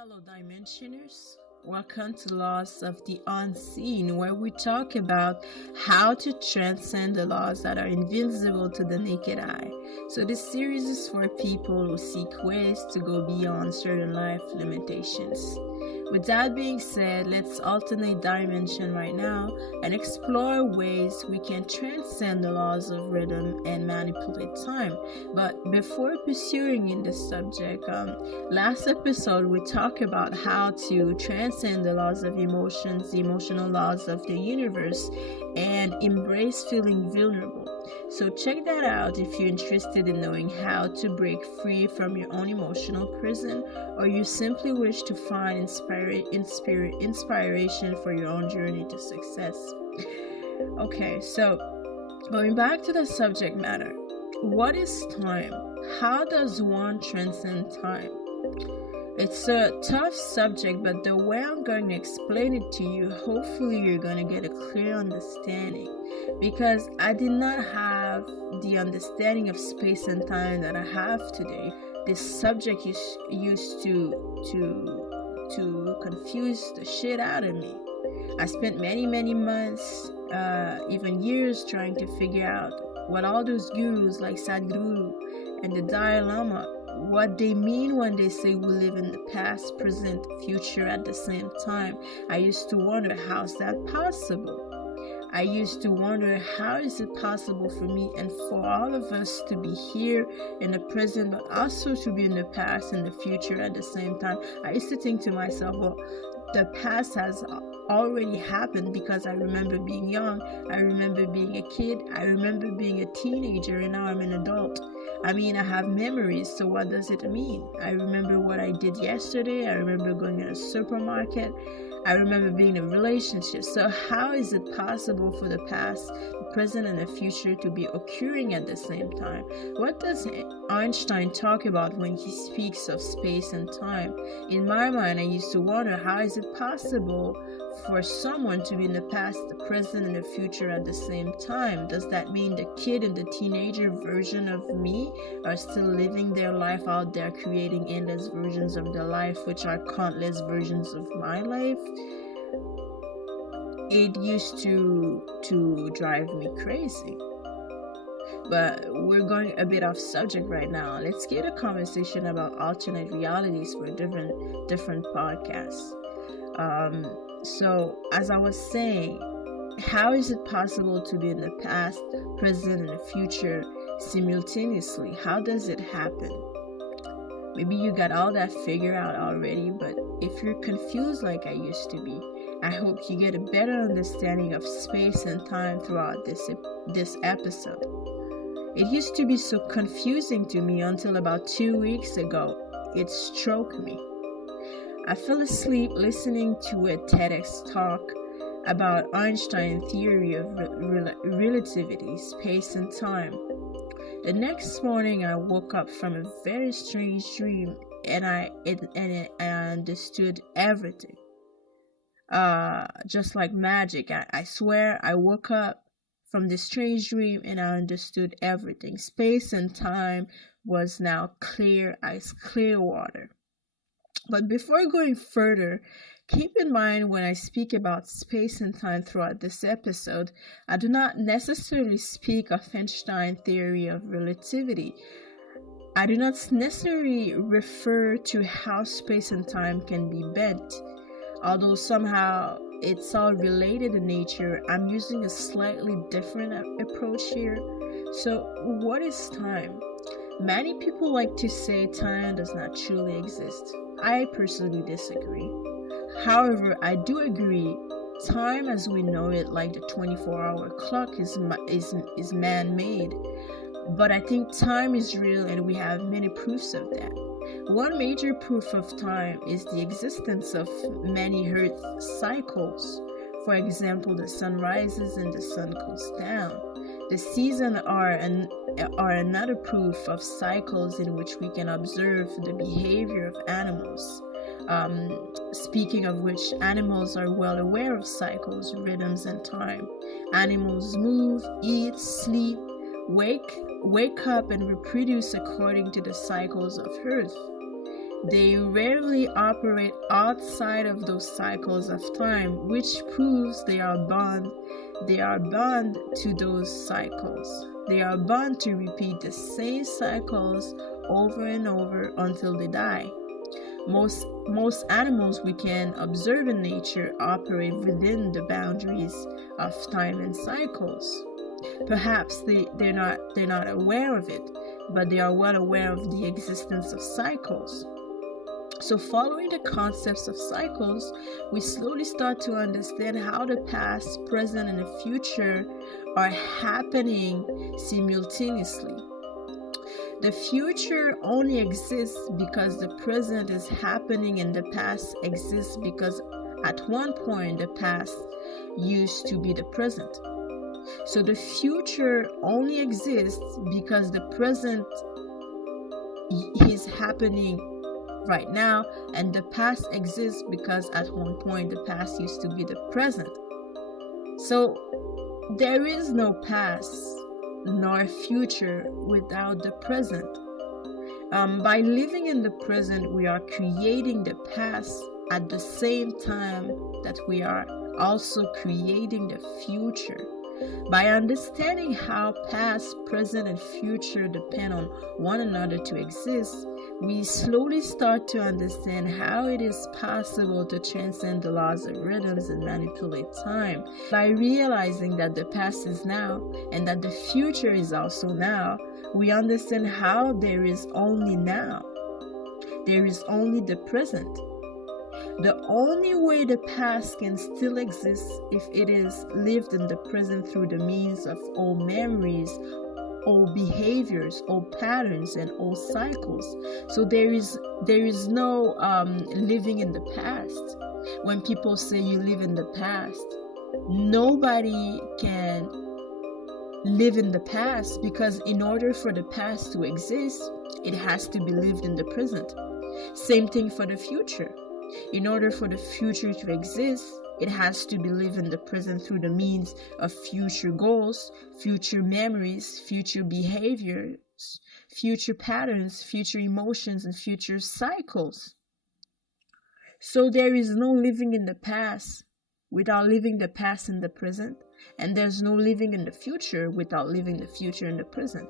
Hello, Dimensioners. Welcome to Laws of the Unseen, where we talk about how to transcend the laws that are invisible to the naked eye. So, this series is for people who seek ways to go beyond certain life limitations. With that being said, let's alternate dimension right now and explore ways we can transcend the laws of rhythm and manipulate time. But before pursuing in this subject, last episode we talked about how to transcend the laws of emotions, the emotional laws of the universe, and embrace feeling vulnerable. So check that out if you're interested in knowing how to break free from your own emotional prison, or you simply wish to find inspiration for your own journey to success. Okay, so going back to the subject matter, what is time? How does one transcend time? It's a tough subject, but the way I'm going to explain it to you, hopefully you're going to get a clear understanding. Because I did not have the understanding of space and time that I have today. This subject used to confuse the shit out of me. I spent many months, even years, trying to figure out what all those gurus like Sadhguru and the Dalai Lama, what they mean when they say we live in the past, present, future at the same time. I used to wonder, how's that possible? I used to wonder, how is it possible for me and for all of us to be here in the present, but also to be in the past and the future at the same time? I used to think to myself, well, the past has already happened because I remember being young, I remember being a kid, I remember being a teenager, and now I'm an adult. I mean, I have memories, so what does it mean? I remember what I did yesterday, I remember going in a supermarket, I remember being in a relationship. So how is it possible for the past, the present, and the future to be occurring at the same time? What does Einstein talk about when he speaks of space and time? In my mind, I used to wonder, how is it possible for someone to be in the past, the present, and the future at the same time? Does that mean the kid and the teenager version of me are still living their life out there, creating endless versions of their life, which are countless versions of my life? It used to drive me crazy. But we're going a bit off subject right now. Let's get a conversation about alternate realities for different podcasts. So as I was saying, how is it possible to be in the past, present, and the future simultaneously? How does it happen? Maybe you got all that figured out already, but if you're confused like I used to be, I hope you get a better understanding of space and time throughout this episode. It used to be so confusing to me until about 2 weeks ago. It struck me. I fell asleep listening to a TEDx talk about Einstein's theory of relativity, space and time. The next morning, I woke up from a very strange dream, and I understood everything. Just like magic, I swear I woke up from this strange dream and I understood everything. Space and time was now clear as clear water. But before going further, keep in mind when I speak about space and time throughout this episode, I do not necessarily speak of Einstein's theory of relativity. I do not necessarily refer to how space and time can be bent. Although somehow it's all related in nature, I'm using a slightly different approach here. So, what is time? Many people like to say time does not truly exist. I personally disagree. However, I do agree time as we know it, like the 24-hour clock, is man-made. But I think time is real, and we have many proofs of that. One major proof of time is the existence of many Earth cycles. For example, the sun rises and the sun goes down. The seasons are another proof of cycles in which we can observe the behavior of animals. Speaking of which, animals are well aware of cycles, rhythms, and time. Animals move, eat, sleep, wake up, and reproduce according to the cycles of Earth. They rarely operate outside of those cycles of time, which proves they are bound to those cycles. They are bound to repeat the same cycles over and over until they die. Most animals we can observe in nature operate within the boundaries of time and cycles. Perhaps they're not aware of it, but they are well aware of the existence of cycles. So following the concepts of cycles, we slowly start to understand how the past, present, and the future are happening simultaneously. The future only exists because the present is happening, and the past exists because at one point the past used to be the present. So the future only exists because the present is happening right now, and the past exists because at one point the past used to be the present. So there is no past nor future without the present. By living in the present, we are creating the past at the same time that we are also creating the future. By understanding how past, present, and future depend on one another to exist, we slowly start to understand how it is possible to transcend the laws of rhythms and manipulate time. By realizing that the past is now and that the future is also now, we understand how there is only now. There is only the present. The only way the past can still exist if it is lived in the present through the means of old memories, old behaviors, old patterns, and old cycles. So there is no living in the past. When people say you live in the past, nobody can live in the past, because in order for the past to exist, it has to be lived in the present. Same thing for the future. In order for the future to exist, it has to be lived in the present through the means of future goals, future memories, future behaviors, future patterns, future emotions, and future cycles. So there is no living in the past without living the past in the present, and there's no living in the future without living the future in the present.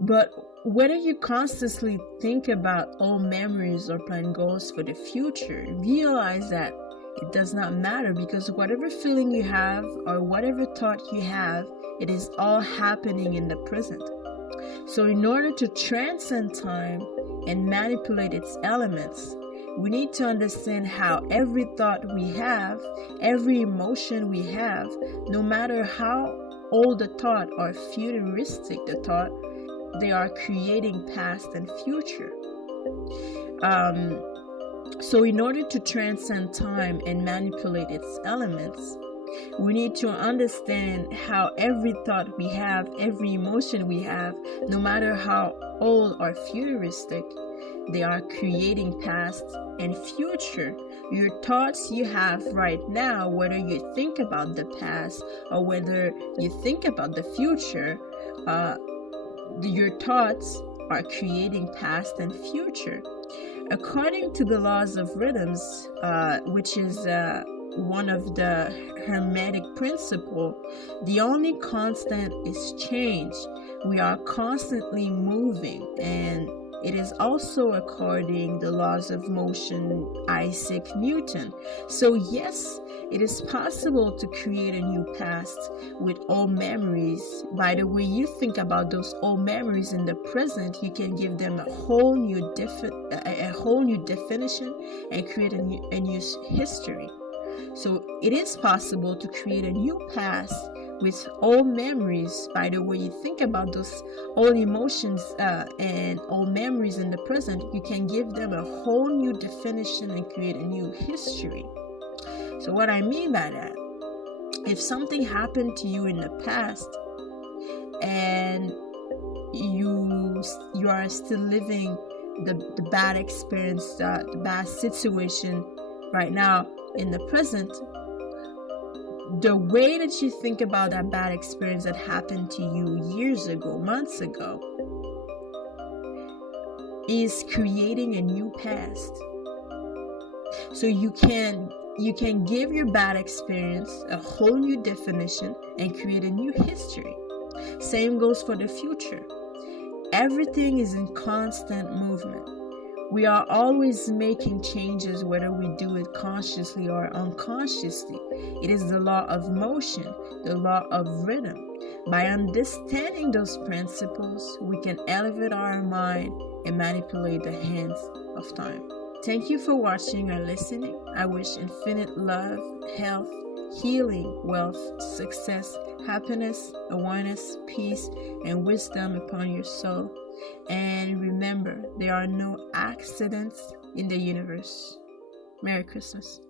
But whether you constantly think about old memories or plan goals for the future, realize that it does not matter, because whatever feeling you have or whatever thought you have, it is all happening in the present. So in order to transcend time and manipulate its elements, we need to understand how every thought we have, every emotion we have, no matter how old the thought or futuristic the thought, they are creating past and future. So in order to transcend time and manipulate its elements, we need to understand how every thought we have, every emotion we have, no matter how old or futuristic, they are creating past and future. Your thoughts you have right now, whether you think about the past or whether you think about the future, your thoughts are creating past and future. According to the laws of rhythms, which is one of the Hermetic principle, the only constant is change. We are constantly moving, and it is also according the laws of motion, Isaac Newton. So yes, it is possible to create a new past with old memories. By the way you think about those old memories in the present, you can give them a whole new definition and create a new history. So it is possible to create a new past with old memories. By the way you think about those old emotions and old memories in the present, you can give them a whole new definition and create a new history. So what I mean by that, if something happened to you in the past and you are still living the bad experience, the bad situation right now in the present, the way that you think about that bad experience that happened to you years ago, months ago, is creating a new past. So you can give your bad experience a whole new definition and create a new history. Same goes for the future. Everything is in constant movement. We are always making changes, whether we do it consciously or unconsciously. It is the law of motion, the law of rhythm. By understanding those principles, we can elevate our mind and manipulate the hands of time. Thank you for watching or listening. I wish infinite love, health, healing, wealth, success, happiness, awareness, peace, and wisdom upon your soul. And remember, there are no accidents in the universe. Merry Christmas.